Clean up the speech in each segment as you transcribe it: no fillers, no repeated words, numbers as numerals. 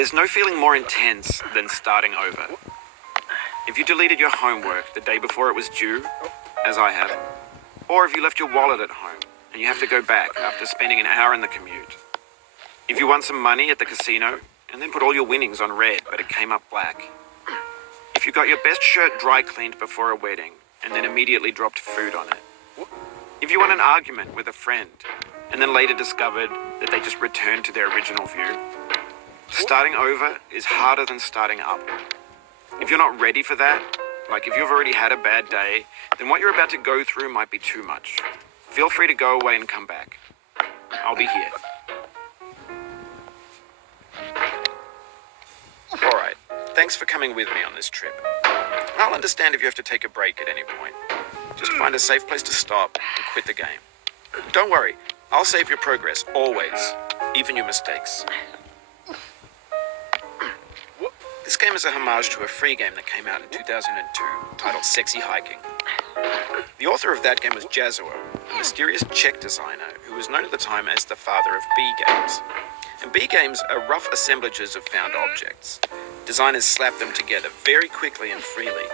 There's no feeling more intense than starting over. If you deleted your homework the day before it was due, as I have, or if you left your wallet at home and you have to go back after spending an hour in the commute. If you won some money at the casino and then put all your winnings on red but it came up black. If you got your best shirt dry cleaned before a wedding and then immediately dropped food on it. If you won an argument with a friend and then later discovered that they just returned to their original view. Starting over is harder than starting up. If you're not ready for that, like if you've already had a bad day, then what you're about to go through might be too much. Feel free to go away and come back. I'll be here. Alright, thanks for coming with me on this trip. I'll understand if you have to take a break at any point. Just find a safe place to stop and quit the game. Don't worry, I'll save your progress, always, even your mistakes. This game is a homage to a free game that came out in 2002, titled Sexy Hiking. The author of that game was Jazuo, a mysterious Czech designer who was known at the time as the father of B games. And B games are rough assemblages of found objects. Designers slap them together very quickly and freely,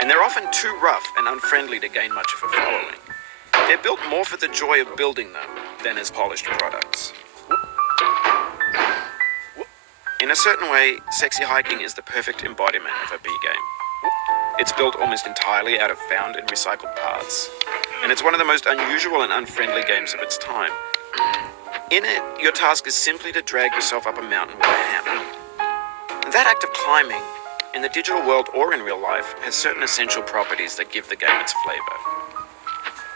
and they're often too rough and unfriendly to gain much of a following. They're built more for the joy of building them than as polished products. In a certain way, Sexy Hiking is the perfect embodiment of a B game. It's built almost entirely out of found and recycled parts, and it's one of the most unusual and unfriendly games of its time. In it, your task is simply to drag yourself up a mountain with a hammer. And that act of climbing, in the digital world or in real life, has certain essential properties that give the game its flavor.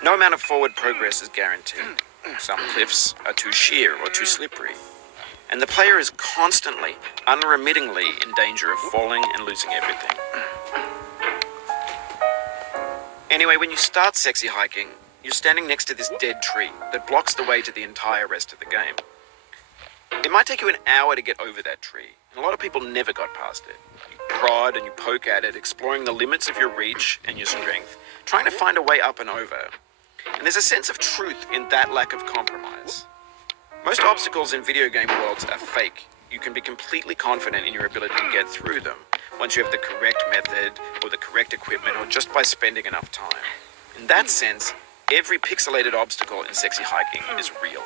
No amount of forward progress is guaranteed. Some cliffs are too sheer or too slippery. And the player is constantly, unremittingly in danger of falling and losing everything. Anyway, when you start Sexy Hiking, you're standing next to this dead tree that blocks the way to the entire rest of the game. It might take you an hour to get over that tree, and a lot of people never got past it. You prod and you poke at it, exploring the limits of your reach and your strength, trying to find a way up and over. And there's a sense of truth in that lack of compromise. Most obstacles in video game worlds are fake. You can be completely confident in your ability to get through them once you have the correct method or the correct equipment or just by spending enough time. In that sense, every pixelated obstacle in Sexy Hiking is real.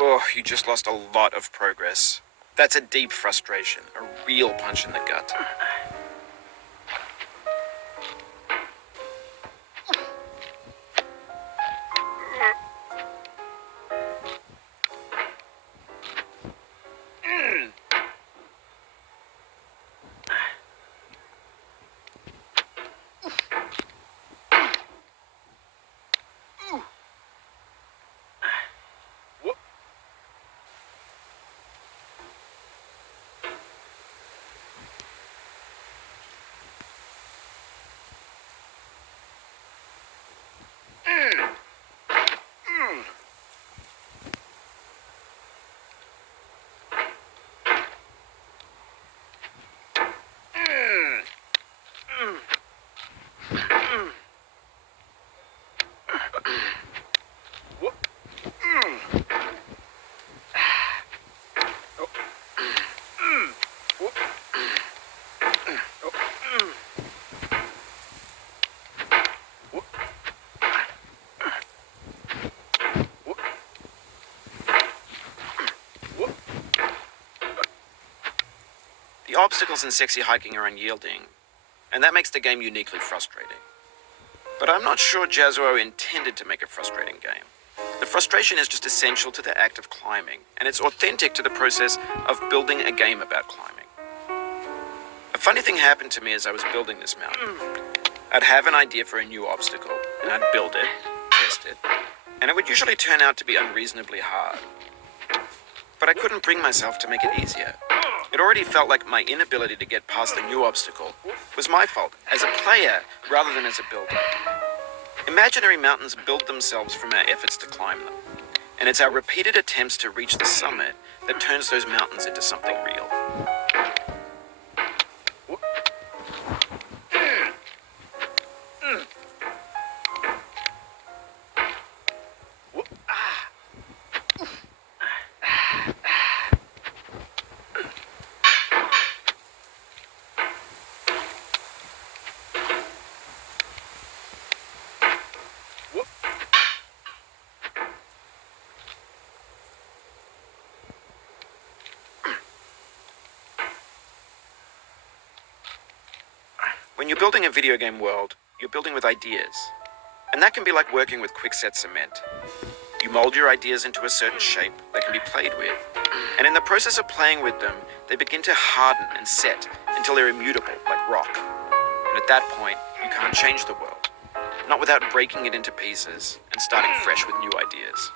Oh, you just lost a lot of progress. That's a deep frustration, a real punch in the gut. The obstacles in sexy hiking are unyielding, and that makes the game uniquely frustrating. But I'm not sure Jazzuo intended to make a frustrating game. The frustration is just essential to the act of climbing, and it's authentic to the process of building a game about climbing. A funny thing happened to me as I was building this mountain. I'd have an idea for a new obstacle, and I'd build it, test it, and it would usually turn out to be unreasonably hard. But I couldn't bring myself to make it easier. It already felt like my inability to get past the new obstacle was my fault as a player rather than as a builder. Imaginary mountains build themselves from our efforts to climb them, and it's our repeated attempts to reach the summit that turns those mountains into something real. When you're building a video game world, you're building with ideas. And that can be like working with quickset cement. You mold your ideas into a certain shape that can be played with. And in the process of playing with them, they begin to harden and set until they're immutable, like rock. And at that point, you can't change the world. Not without breaking it into pieces and starting fresh with new ideas.